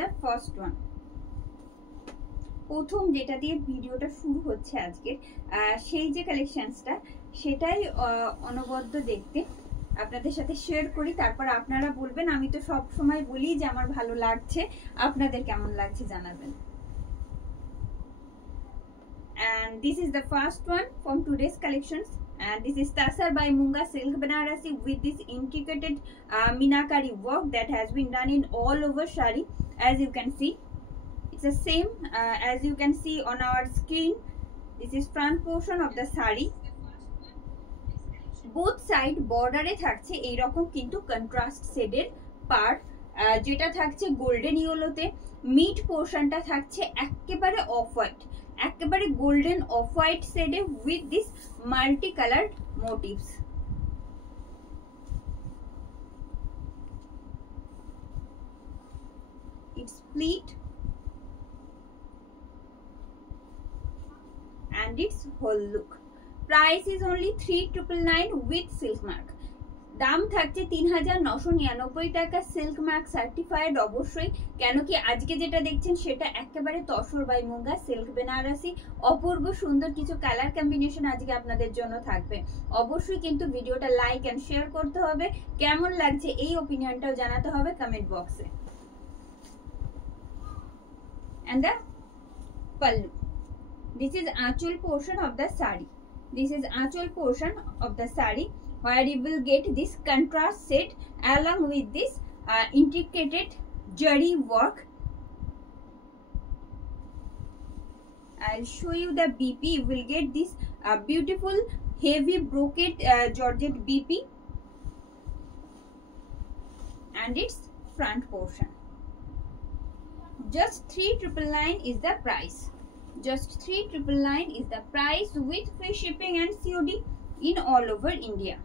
the first one. প্রথম যেটা দিয়ে ভিডিওটা শুরু হচ্ছে আজকের সেই যে কালেকশনসটা সেটাই অনবদ্য দেখতে আপনাদের সাথে শেয়ার করি, তারপর আপনারা বলবেন। আমি তো সব সময় বলি যে আমার ভালো লাগছে, আপনাদের কেমন লাগছে জানাবেন। And this is the first one from today's collections, and this is Tasar by Munga Silk Banarasi with this intricate minakari work that has been done in all over shari. As you can see, it's the same as you can see on our screen. This is front portion of the sari. Both side border এ থাকছে এই রকম কিন্তু কন্ট্রাস্ট শেডের পার্ট, যেটা থাকছে গোল্ডেন ইয়েলোতে। মিড পোর্শনটা থাকছে একেবারে অফ হোয়াইট, একেবারে গোল্ডেন অফ হোয়াইট শেডে with this multi coloured motifs. It's split and its whole look. Price is only 3,999 with silk mark. দাম থাকছে 3,999 টাকা, সিল্ক মার্ক সার্টিফাইড অবশ্যই। কেন কি আজকে যেটা দেখছেন সেটা একেবারে তসর বাই মুঙ্গা সিল্ক বেনারসি। অপূর্ব সুন্দর কিছু কালার কম্বিনেশন আজকে আপনাদের জন্য থাকবে। অবশ্যই কিন্তু ভিডিওটা লাইক এন্ড শেয়ার করতে হবে, কেমন লাগছে এই ওপিনিয়নটাও জানাতে হবে কমেন্ট বক্সে। And the pallu, this is achal portion of the sari. This is achal portion of the sari where you will get this contrast set along with this intricate jari work. I'll show you the BP. You will get this beautiful heavy brocade georgette BP and its front portion. Just 3,999 is the price. Just 3,999 is the price with free shipping and COD in all over India.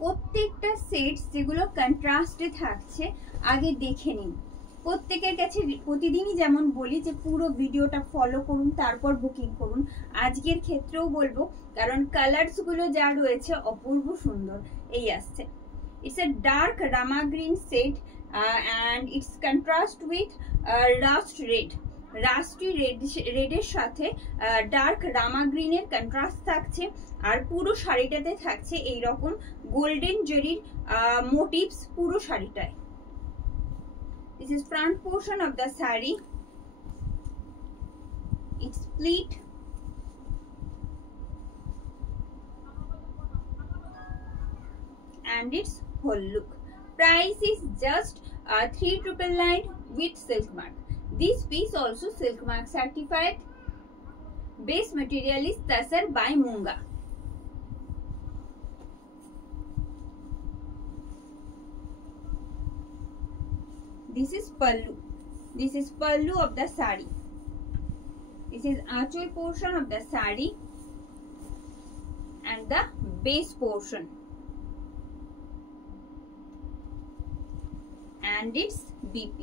প্রত্যেকটা সেটস যেগুলো কন্ট্রাস্টে থাকছে আগে দেখে নিন। প্রত্যেকের কাছে প্রতিদিনই যেমন বলি যে পুরো ভিডিওটা ফলো করুন, তারপর বুকিং করুন। আজকের ক্ষেত্রেও বলবো, কারণ কালারস গুলো যা রয়েছে অপূর্ব সুন্দর। এই আসছে, it's a dark rama green set and its contrast with rust red. Rusty রেডের সাথে ডার্ক রামা গ্রিনের কন্ট্রাস্ট থাকছে, আর পুরো শাড়িটাতে থাকছে এই রকম গোল্ডেন জেরির মোটিভস পুরো শাড়িটায়। This is front portion of the saree. It's split and its whole look. Price is just 3,999 with silk mark. This piece also silk mark certified. Base material is Tasar by Munga. This is pallu. This is pallu of the sari. This is achal portion of the sari and the base portion. And its BP.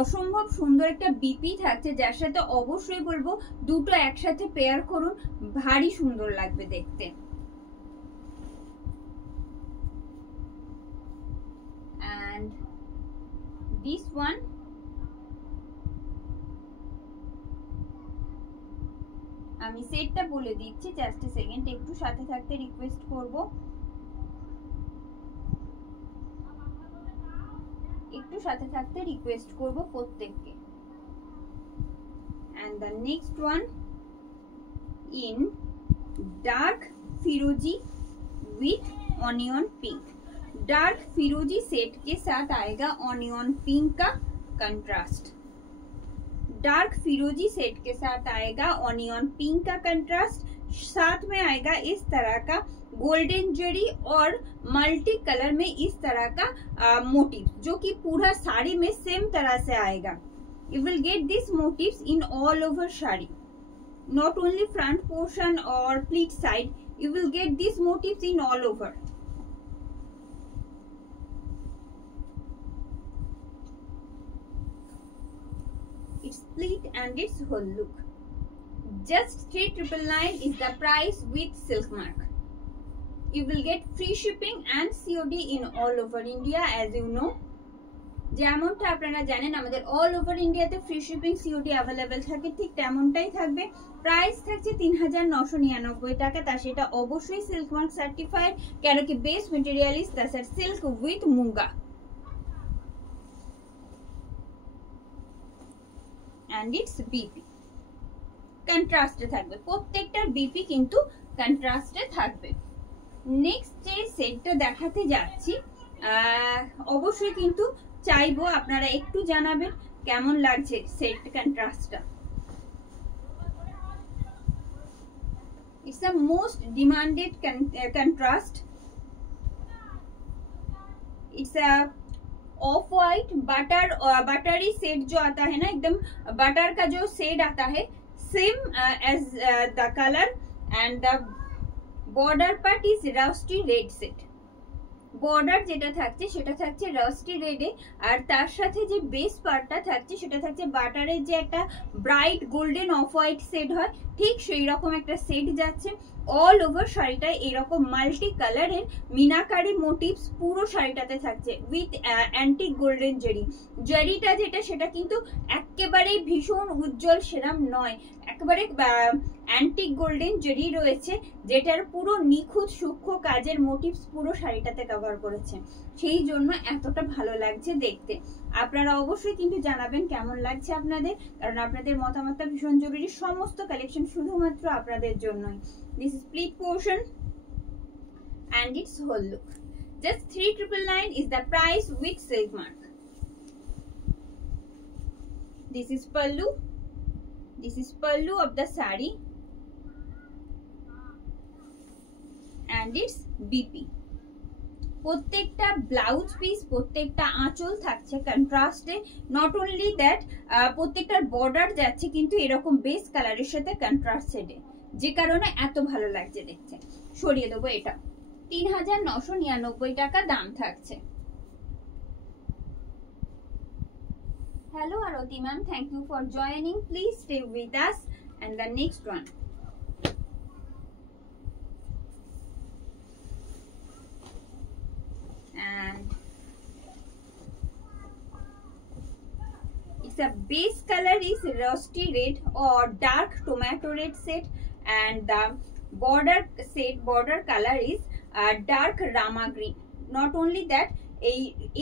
অসম্ভব সুন্দর একটা বিপি থাকছে, যার সাথে অবশ্যই বলবো দুটো একসাথে পেয়ার করুন, ভারী সুন্দর লাগবে দেখতে। And this one, আমি সেটটা বলে দিচ্ছি, জাস্ট এ সেকেন্ড, একটু সাথে থাকতে রিকোয়েস্ট করবো। একটু সাথে থাকতে রিকোয়েস্ট করব প্রত্যেককে। and the next one in dark firozi with onion pink. Dark फिरोजी सेट के साथ आएगा ऑनियन पिंक का कंट्रास्ट। डार्क फिरोजी सेट के साथ आएगा ऑनियन पिंक का कंट्रास्ट, साथ में आएगा इस तरह का गोल्डन जरी और मल्टी कलर में इस तरह का मोटिव, जो कि पूरा साड़ी में सेम तरह से आएगा। You will get these motifs in all over shari, not only front portion or pleat side. You will get these motifs in all over. It's pleat and its whole look. Just 3,999 is the price with silk mark. You will get free shipping and COD in all over India, as you know. যেমনটা আপনারা জানেন আমাদের all over ইন্ডিয়াতে free shipping COD available থাকে, ঠিক তেমনটাই থাকবে। প্রাইস থাকছে ৩,৯৯৯ টাকা। তা সেটা অবশ্যই সিল্ক মার্ক সার্টিফাইড, কেন কি base material is tussar silk with muga and its BP কন্ট্রাস্টে থাকবে, প্রত্যেকটার বিপি কিন্তু কন্ট্রাস্টে থাকবে। নেক্সট যে সেটটা দেখাতে যাচ্ছি অবশ্যই কিন্তু চাইবো আপনারা একটু জানাবেন কেমন লাগছে সেট কন্ট্রাস্টটা। It's the most demanded contrast. It's a off white butter buttery set जो आता है ना, एकदम बटर का जो शेड आता है same as the colour and the border part is rusty red set. Border যেটা থাকছে সেটা থাকছে রাস্টি রেডে, আর তার সাথে যে বেস পার্টটা থাকছে সেটা থাকছে বাটারের যে একটা bright golden off white shade হয়, ঠিক সেই রকম একটা শেড যাচ্ছে। অল ওভার শাড়িটায় এরকম মাল্টি কালারের মিনাকারি মোটিভস পুরো শাড়িটাতে থাকছে উইথ অ্যান্টিক গোল্ডেন জেরি। জেরিটা যেটা সেটা কিন্তু একেবারেই ভীষণ উজ্জ্বল সেরাম নয়, একেবারে অ্যান্টিক গোল্ডেন জেরি রয়েছে, যেটার পুরো নিখুঁত সূক্ষ্ম কাজের মোটিভস পুরো শাড়িটাতে কভার করেছে, সেই জন্য এতটা ভালো লাগছে দেখতে। আপনারা অবশ্যই কিন্তু জানাবেন কেমন লাগছে আপনাদের, কারণ আপনাদের মতামতটা ভীষণ জরুরি। সমস্ত কালেকশন শুধুমাত্র আপনাদের জন্যই। This is pleat portion and its whole look. Just 3,999 is the price with silk mark. This is pallu. This is pallu of the sari and its BP. প্রত্যেকটা ব্লাউজ পিস প্রত্যেকটা আঁচল থাকছে কন্ট্রাস্টে। নট অনলি দ্যাট, প্রত্যেকটার বর্ডার যাচ্ছে কিন্তু এরকম বেস কালারের সাথে কন্ট্রাস্ট শেডে, যে কারণে এত ভালো লাগছে দেখতে। সরিয়ে দেবো এটা। ৩,৯৯৯ টাকা দাম থাকছে। Hello Aarti ma'am, thank you for joining. Please stay with us and the next one. And its a base color is rusty red or dark tomato red set, and the border color is dark rama green. Not only that,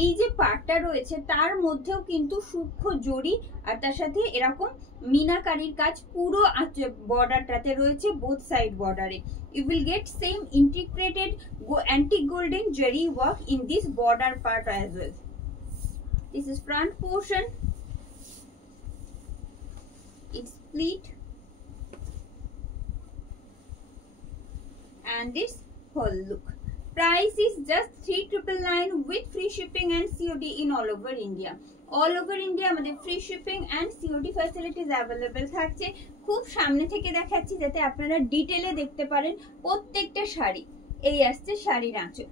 এই যে পার্টটা রয়েছে তার মধ্যেও কিন্তু সূক্ষ্ম জরি আর তার সাথে এরকম মিনাকারির কাজ পুরো বর্ডারটাতে রয়েছে, বোথ সাইড বর্ডারে। You will get same integrated antique golden jari work in this border part as well. This is front portion. It's pleat and its whole look. Price is just 3,999 with free shipping and COD in all over India. All over India আমাদের free shipping and COD facilities available থাকছে। খুব সামনে থেকে দেখাচ্ছি যাতে আপনারা ডিটেইলে দেখতে পারেন প্রত্যেকটা শাড়ি। এই আসছে শাড়ির আঁচল।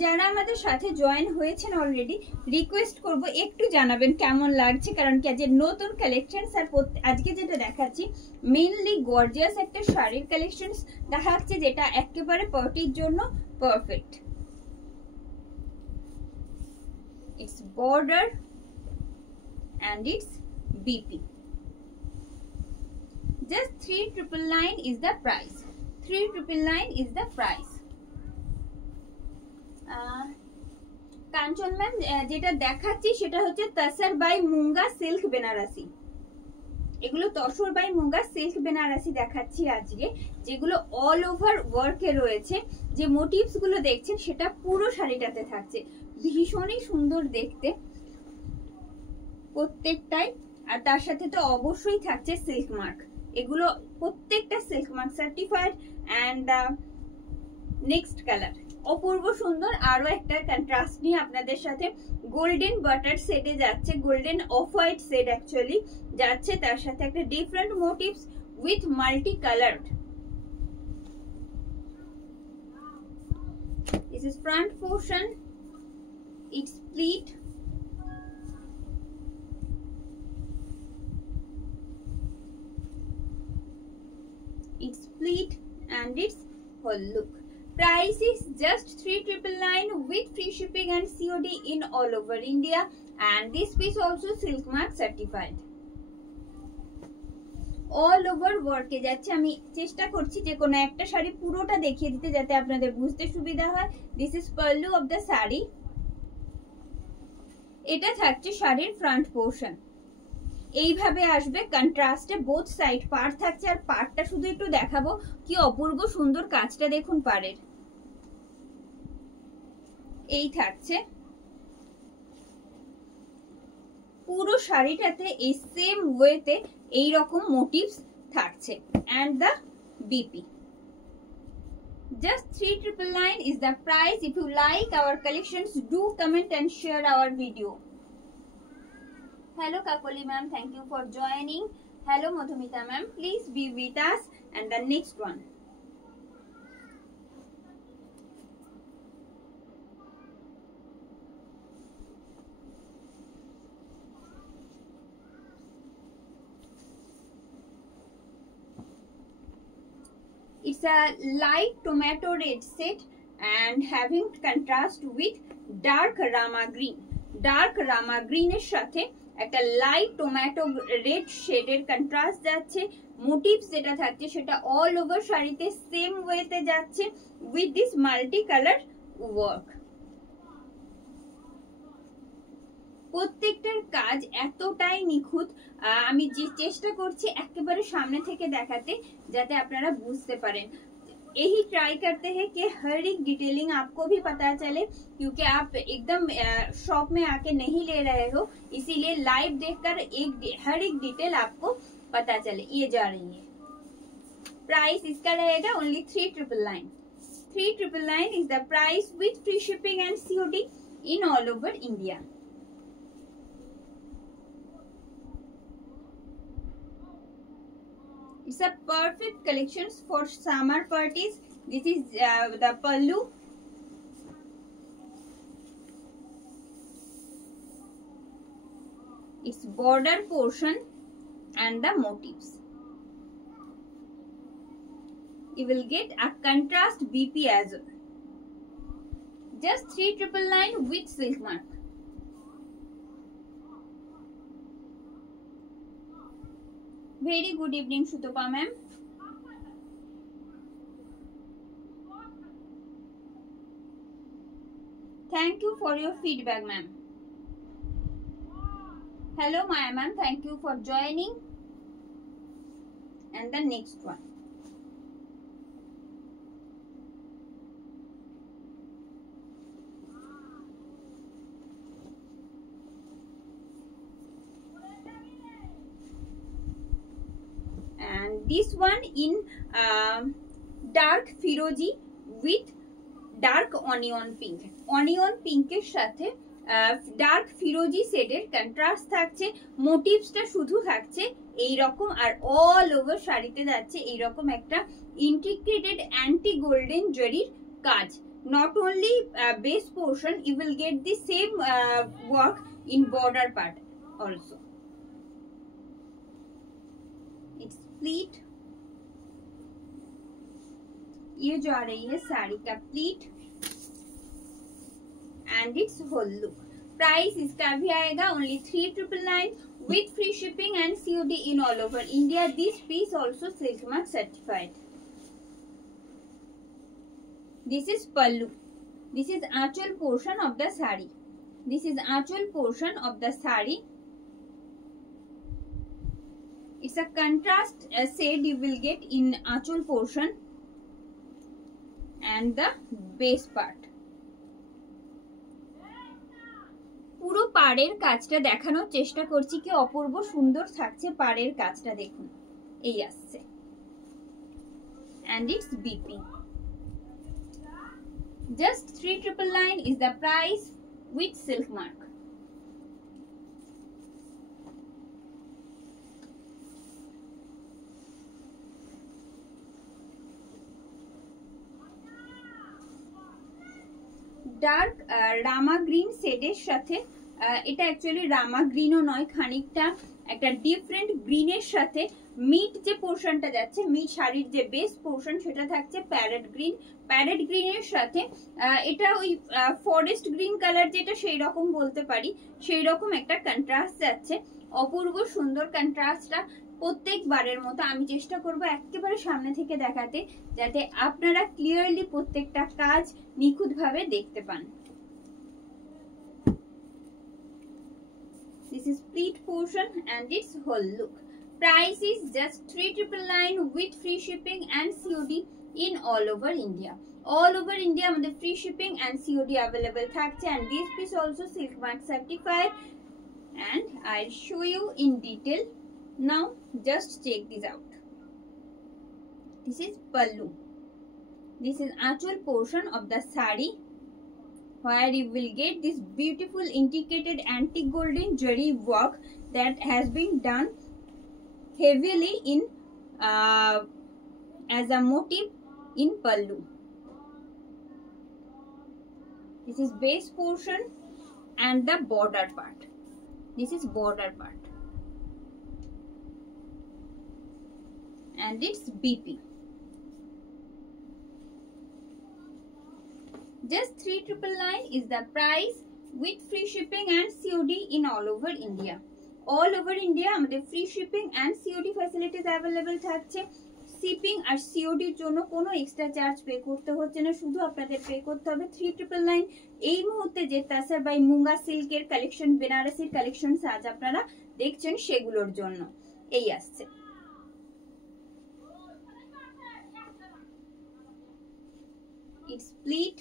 যারা আমাদের সাথে জয়েন হয়েছেন অলরেডি, রিকোয়েস্ট করব একটু জানাবেন কেমন লাগছে, কারণ কি আজকে নতুন কালেকশনস আর আজকে যেটা দেখাচ্ছি মেইনলি গর্জিয়াস একটা শাড়ির কালেকশনস দেখাচ্ছে, যেটা একেবারে পার্টির জন্য perfect. It's border and its BP. Just 3,999 is the price. 3,999 is the price. কাঞ্চন ম্যাম, যেটা দেখাচ্ছি সেটা হচ্ছে তসর বাই মুঙ্গা সিল্ক বেনারসি। এগুলো তসর বাই মুঙ্গা সিল্ক বেনারসি দেখাচ্ছি আজকে, যেগুলো অল ওভার ওয়ার্কে রয়েছে। যে মোটিভস গুলো দেখছেন সেটা পুরো শাড়িটাতে থাকছে, ভীষণই সুন্দর দেখতে প্রত্যেকটাই। আর তার সাথে তো অবশ্যই থাকছে সিল্ক মার্ক, এগুলো প্রত্যেকটা silk mark certified. And next colour অপূর্ব সুন্দর, আরো একটা কন্ট্রাস্ট নিয়ে আপনাদের সাথে গোল্ডেন বাটার সেটে যাচ্ছে, golden off white set actually যাচ্ছে, তার সাথে একটা different motives with multi coloured. This is front portion, it's pleat and its whole look. Price is just 3,999 with free shipping and COD in all over India, and this piece also silk mark certified. All over ওয়ার্কে যাচ্ছে। আমি চেষ্টা করছি যে কোনো একটা শাড়ি পুরোটা দেখিয়ে দিতে যাতে আপনাদের বুঝতে সুবিধা হয়। This is pallu of the sari. এটা থাকছে শাড়ির ফ্রন্ট পোর্শন, এইভাবে আসবে কন্ট্রাস্টে বোথ সাইড পাড় থাকছে। আর পাড়টা শুধু একটু দেখাবো, কি অপূর্ব সুন্দর কাজটা দেখুন পাড়ের। এই থাকছে পুরো শাড়িটাতে এই সেম ওয়েতে এই রকম মোটিভস থাকছে। And the B just 3,999 is the price. If you like our collections, do comment and share our video. Hello Kakoli ma'am, thank you for joining. Hello Madhumita ma'am, please be with us. And the next one, it's a light tomato red set and having contrast with dark rama green. Dark rama green এর সাথে একটা light tomato red শেডের কন্ট্রাস্ট যাচ্ছে। মোটিভস যেটা থাকছে সেটা all over শাড়িতে সেম ওয়েতে যাচ্ছে with this multi colour work. প্রত্যেকটার কাজ এতটাই নিখুঁত, আমি যে চেষ্টা করছি একেবারে সামনে থেকে দেখাতে যাতে আপনারা বুঝতে পারেন। यही ट्राई करते हैं कि हर एक डिटेलिंग आपको भी पता चले, क्योंकि आप एकदम शॉप में आके नहीं ले रहे हो, इसीलिए लाइव देखकर हर एक डिटेल आपको पता चले। ये जा रही है, प्राइस इसका रहेगा ओनली 3,999। 3,999 is the price with free shipping and COD in all over India. It's a perfect collections for summer parties. This is the pallu. It's border portion and the motifs. You will get a contrast BP as well. Just 3,999 with silk mark. Very good evening, Shutopa ma'am. Thank you for your feedback, ma'am. Hello, Maya ma'am. Thank you for joining. And the next one. And this one in dark firoji with dark onion pink. Onion pink এর সাথে ডার্ক ফিরোজি শেডের কন্ট্রাস্ট থাকছে। মোটিভসটা শুধু থাকছে এই রকম, আর অল ওভার শাড়িতে যাচ্ছে এই রকম একটা ইন্টিগ্রেটেড অ্যান্টি গোল্ডেন জরির কাজ। Not only base portion, you will get the same work in border part also. Pleat, ये जो आ रही है साड़ी का pleat and it's whole look. Price इसका भी आएगा only 3,999 with free shipping and COD in all over India. This piece also silk mark certified. This is pallu. This is actual portion of the sari. This is actual portion of the sari. It's a contrast shade you will get in achol portion and the base part. পুরো পাড়ের কাজটা দেখানোর চেষ্টা করছি, কি অপূর্ব সুন্দর থাকছে পাড়ের কাজটা দেখুন। এই আসছে and it's BP. Just 3,999 is the price with silk mark. Dark rama green শেডের সাথে, এটা অ্যাকচুয়ালি রামা গ্রিনও নয়, খানিকটা একটা ডিফারেন্ট গ্রিনের সাথে মিড যে পোর্শনটা যাচ্ছে, মিড শাড়ির যে বেস পোর্শন সেটা থাকছে প্যারেট গ্রিন। প্যারেট গ্রিনের সাথে এটা ওই ফরেস্ট গ্রিন কালার যেটা সেই রকম বলতে পারি, সেই রকম একটা কন্ট্রাস্ট যাচ্ছে। অপূর্ব সুন্দর কন্ট্রাস্টটা। প্রত্যেকবারের মতো আমি চেষ্টা করব একেবারে সামনে থেকে দেখাতে, যাতে আপনারা ক্লিয়ারলি প্রত্যেকটা কাজ নিখুঁতভাবে দেখতে পান। This is pleat portion and its whole look. Price is just 3,999 with free shipping and COD in all over India. All over India আমাদের free shipping and COD available থাকছে, and this piece also silk mark certified, and I'll show you in detail. Now just check this out. This is pallu. This is actual portion of the sari, where you will get this beautiful intricated antique golden jari work that has been done heavily in as a motif in pallu. This is base portion and the border part. This is border part, and it's BP. Just 3,999 is the price with free shipping and COD in all over India. All over India আমাদের free shipping and COD facilities available থাকছে। শিপিং আর COD এর জন্য কোনো extra charge pay করতে হচ্ছে না, শুধু আপনাদের পে করতে হবে 3,999। এই মুহূর্তে যে তাসার বাই মুঙ্গা সিল্কের কালেকশন, বেনারসির কালেকশন আজ আপনারা দেখছেন সেগুলোর জন্য এই আসছে। It's pleat,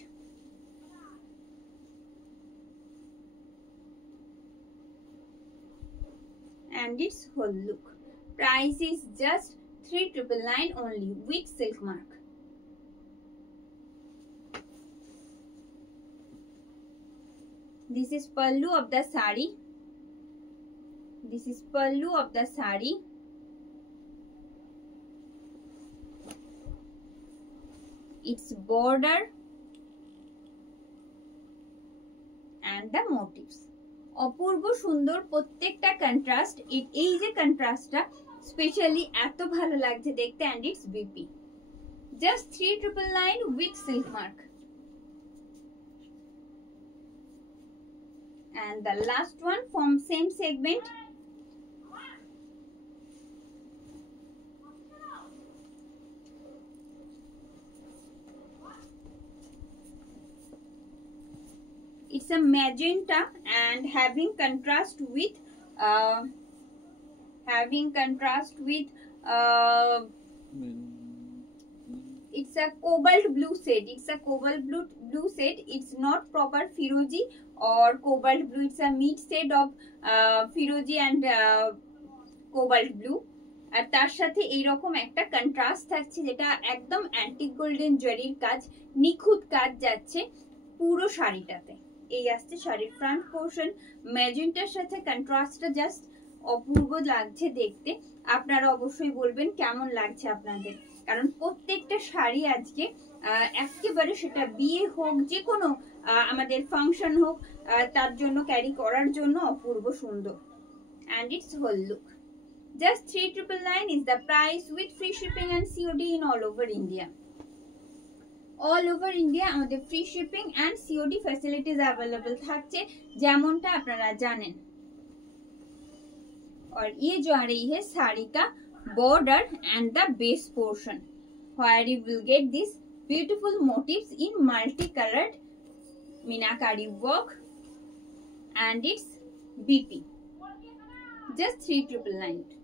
and its whole look. Price is just 3,999 only with silk mark. This is pallu of the sari. This is pallu of the sari. Its border and the motifs. অপূর্ব সুন্দর প্রত্যেকটা কন্ট্রাস্ট। এই যে কন্ট্রাস্টটা স্পেশালি এত ভালো লাগছে দেখতে, and it's BP. Just 3,999 with silk mark. And the last one from same segment. It's a magenta and having contrast with it's a cobalt blue shade. It's a cobalt blue shade. It's not proper Firozi or cobalt blue. It's a mid shade of Firozi and cobalt blue. আর তার সাথে এইরকম একটা কন্ট্রাস্ট থাকছে, যেটা একদম antique golden জরির কাজ, নিখুঁত কাজ যাচ্ছে পুরো শাড়িটাতে। এই আসছে শাড়ির ফ্রন্ট পোর্শন। ম্যাজেন্টার সাথে কন্ট্রাস্টটা জাস্ট অপূর্ব লাগছে দেখতে। আপনারা অবশ্যই বলবেন কেমন লাগছে আপনাদের, কারণ প্রত্যেকটা শাড়ি আজকে একেবারে সেটা বিয়ে হোক, যে কোনো আমাদের ফাংশন হোক, তার জন্য ক্যারি করার জন্য অপূর্ব সুন্দর। and its whole look. Just 3,999 is the price with free shipping and COD in all over India. All over India আমাদের free shipping and COD facilities available থাকছে, যেমনটা আপনারা জানেন। और ये जो आ रही है साड़ी का border and the base portion, where you will get this beautiful motifs in multicolored Meenakari work, and it's BP. Just 3,999.